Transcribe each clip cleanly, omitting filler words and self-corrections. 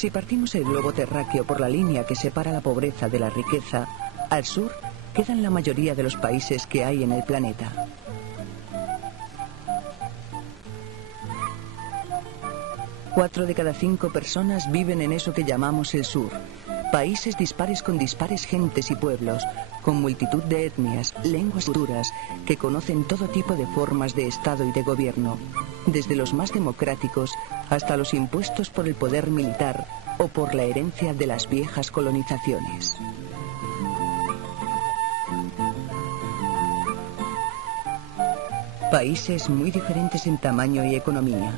Si partimos el globo terráqueo por la línea que separa la pobreza de la riqueza, al sur quedan la mayoría de los países que hay en el planeta. Cuatro de cada 5 personas viven en eso que llamamos el sur. Países dispares con dispares gentes y pueblos, con multitud de etnias, lenguas y culturas, que conocen todo tipo de formas de Estado y de gobierno, desde los más democráticos hasta los impuestos por el poder militar o por la herencia de las viejas colonizaciones. Países muy diferentes en tamaño y economía,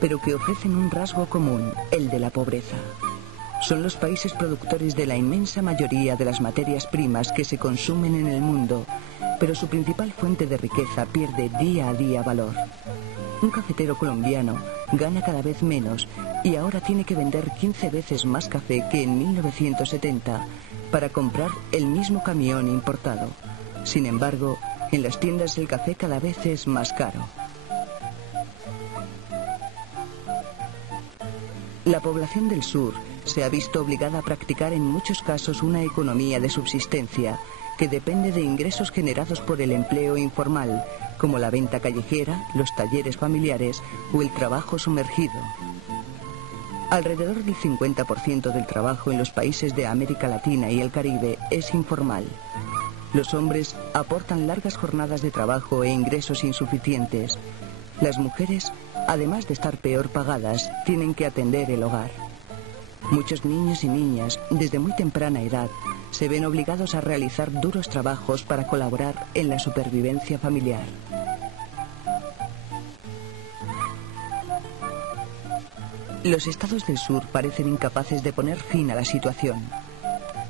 pero que ofrecen un rasgo común, el de la pobreza. Son los países productores de la inmensa mayoría de las materias primas que se consumen en el mundo, pero su principal fuente de riqueza pierde día a día valor. Un cafetero colombiano gana cada vez menos y ahora tiene que vender 15 veces más café que en 1970 para comprar el mismo camión importado. Sin embargo, en las tiendas el café cada vez es más caro. La población del sur se ha visto obligada a practicar en muchos casos una economía de subsistencia que depende de ingresos generados por el empleo informal, como la venta callejera, los talleres familiares o el trabajo sumergido. Alrededor del 50% del trabajo en los países de América Latina y el Caribe es informal. Los hombres aportan largas jornadas de trabajo e ingresos insuficientes. Las mujeres, además de estar peor pagadas, tienen que atender el hogar. Muchos niños y niñas, desde muy temprana edad, se ven obligados a realizar duros trabajos para colaborar en la supervivencia familiar. Los estados del sur parecen incapaces de poner fin a la situación.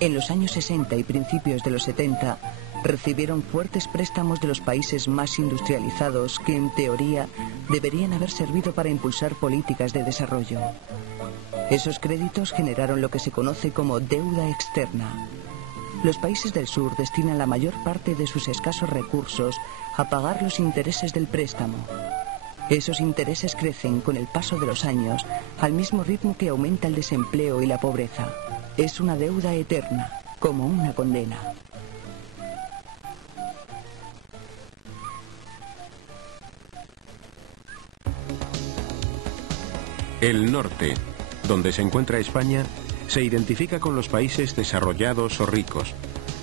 En los años 60 y principios de los 70, recibieron fuertes préstamos de los países más industrializados que, en teoría, deberían haber servido para impulsar políticas de desarrollo. Esos créditos generaron lo que se conoce como deuda externa. Los países del sur destinan la mayor parte de sus escasos recursos a pagar los intereses del préstamo. Esos intereses crecen con el paso de los años al mismo ritmo que aumenta el desempleo y la pobreza. Es una deuda eterna, como una condena. El norte, donde se encuentra España, se identifica con los países desarrollados o ricos,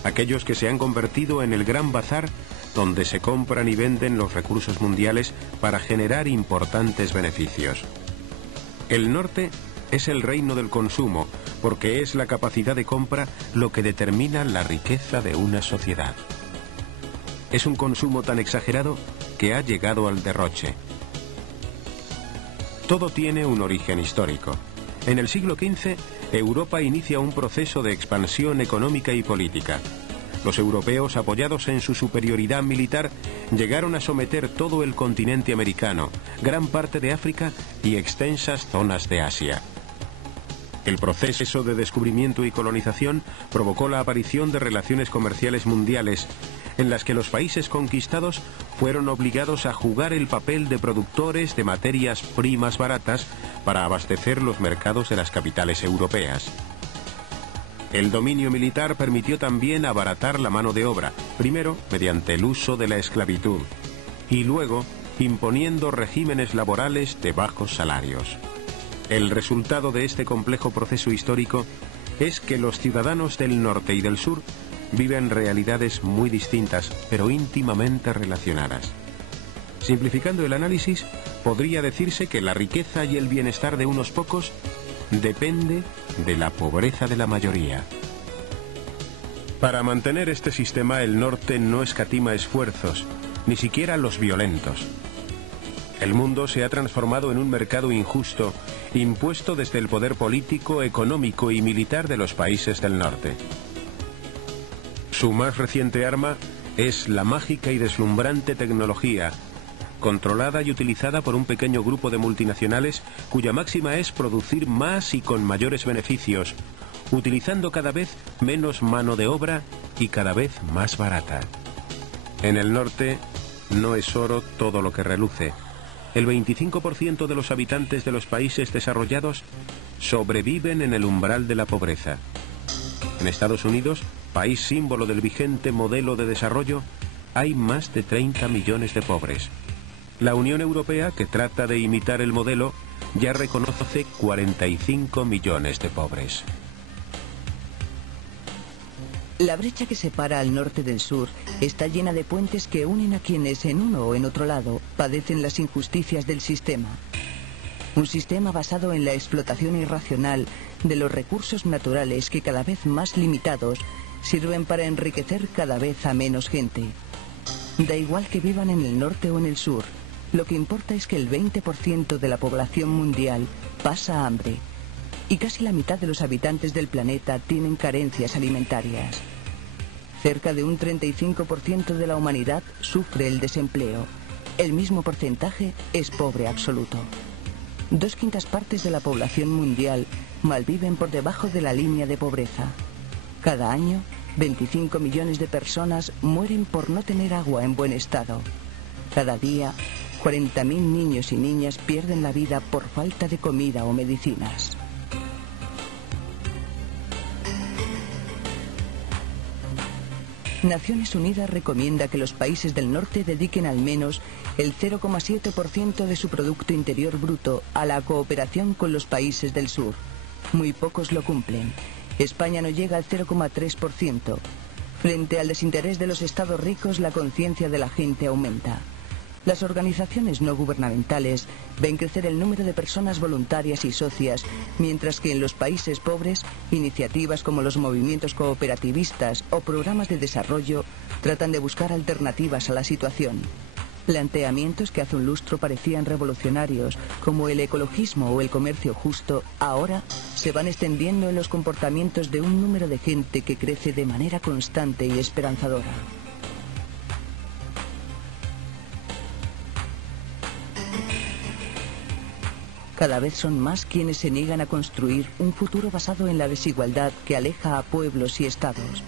aquellos que se han convertido en el gran bazar donde se compran y venden los recursos mundiales para generar importantes beneficios. El norte es el reino del consumo, porque es la capacidad de compra lo que determina la riqueza de una sociedad. Es un consumo tan exagerado que ha llegado al derroche. Todo tiene un origen histórico. En el siglo XV, Europa inicia un proceso de expansión económica y política. Los europeos, apoyados en su superioridad militar, llegaron a someter todo el continente americano, gran parte de África y extensas zonas de Asia. El proceso de descubrimiento y colonización provocó la aparición de relaciones comerciales mundiales, en las que los países conquistados fueron obligados a jugar el papel de productores de materias primas baratas para abastecer los mercados de las capitales europeas. El dominio militar permitió también abaratar la mano de obra, primero mediante el uso de la esclavitud y luego imponiendo regímenes laborales de bajos salarios. El resultado de este complejo proceso histórico es que los ciudadanos del norte y del sur viven realidades muy distintas, pero íntimamente relacionadas. Simplificando el análisis, podría decirse que la riqueza y el bienestar de unos pocos depende de la pobreza de la mayoría. Para mantener este sistema, el norte no escatima esfuerzos, ni siquiera los violentos. El mundo se ha transformado en un mercado injusto, impuesto desde el poder político, económico y militar de los países del norte. Su más reciente arma es la mágica y deslumbrante tecnología, controlada y utilizada por un pequeño grupo de multinacionales cuya máxima es producir más y con mayores beneficios, utilizando cada vez menos mano de obra y cada vez más barata. En el norte no es oro todo lo que reluce. el 25% de los habitantes de los países desarrollados sobreviven en el umbral de la pobreza. En Estados Unidos, país símbolo del vigente modelo de desarrollo, hay más de 30 millones de pobres. La Unión Europea, que trata de imitar el modelo, ya reconoce 45 millones de pobres. La brecha que separa al norte del sur está llena de puentes que unen a quienes en uno o en otro lado padecen las injusticias del sistema. Un sistema basado en la explotación irracional de los recursos naturales que, cada vez más limitados, sirven para enriquecer cada vez a menos gente. Da igual que vivan en el norte o en el sur, lo que importa es que el 20% de la población mundial pasa hambre. Y casi la mitad de los habitantes del planeta tienen carencias alimentarias. Cerca de un 35% de la humanidad sufre el desempleo. El mismo porcentaje es pobre absoluto. 2/5 partes de la población mundial malviven por debajo de la línea de pobreza. Cada año, 25 millones de personas mueren por no tener agua en buen estado. Cada día, 40.000 niños y niñas pierden la vida por falta de comida o medicinas. Naciones Unidas recomienda que los países del norte dediquen al menos el 0,7% de su Producto Interior Bruto a la cooperación con los países del sur. Muy pocos lo cumplen. España no llega al 0,3%. Frente al desinterés de los estados ricos, la conciencia de la gente aumenta. Las organizaciones no gubernamentales ven crecer el número de personas voluntarias y socias, mientras que en los países pobres, iniciativas como los movimientos cooperativistas o programas de desarrollo tratan de buscar alternativas a la situación. Planteamientos que hace un lustro parecían revolucionarios, como el ecologismo o el comercio justo, ahora se van extendiendo en los comportamientos de un número de gente que crece de manera constante y esperanzadora. Cada vez son más quienes se niegan a construir un futuro basado en la desigualdad que aleja a pueblos y estados.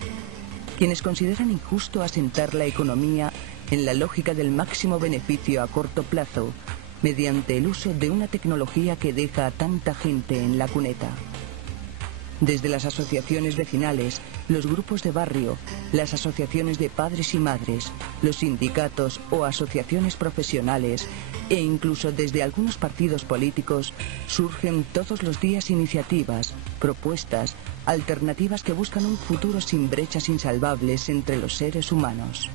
Quienes consideran injusto asentar la economía en la lógica del máximo beneficio a corto plazo, mediante el uso de una tecnología que deja a tanta gente en la cuneta. Desde las asociaciones vecinales, los grupos de barrio, las asociaciones de padres y madres, los sindicatos o asociaciones profesionales, e incluso desde algunos partidos políticos, surgen todos los días iniciativas, propuestas, alternativas que buscan un futuro sin brechas insalvables entre los seres humanos.